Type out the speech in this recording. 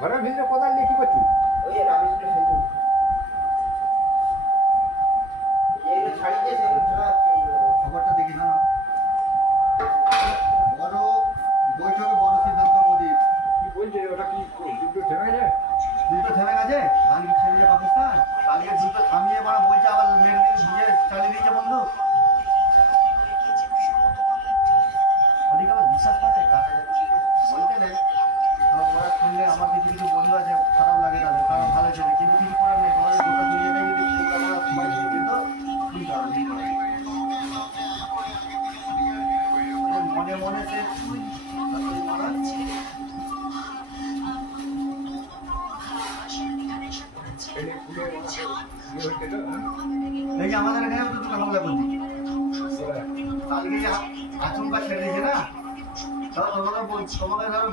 ঘরের ভিতরে কোদাল নিয়ে কি করছো? ওই যে রামেশ্বর সেতু এইগুলো ছাড়িয়ে সেগুলো ফেলা হচ্ছে। খবরটা দেখি না, বড় বৈঠকে বড় সিদ্ধান্ত মোদির। কি বলছে ওটা? কি যুদ্ধ থেমে গেছে? যুদ্ধ থেমে গেছে, ধান ছেড়ে পাকিস্তান কালকে যুদ্ধ থামিয়ে মারা বলছে, আবার মেরে দিয়ে চালিয়ে দিয়েছে বন্ধু। ওদিকে আবার বিশ্বাস করে বলতে নেই, ওরা শুনলে আমার কিছু কিছু বন্ধু আছে খারাপ লাগে তাদের, কারণ ভালো ছেলে, কিন্তু কিছু করার নেই। তোমাদের দুটো দুনিয়াটাই যদি তোমরা সবাই দিত শুনতে হবে। মনে মনে সে দেখি আমাদের এখানে তো দুটো হামলা করছি কালকে, আচমকা ছেড়ে দিয়েছে না। তোমাকে ধরো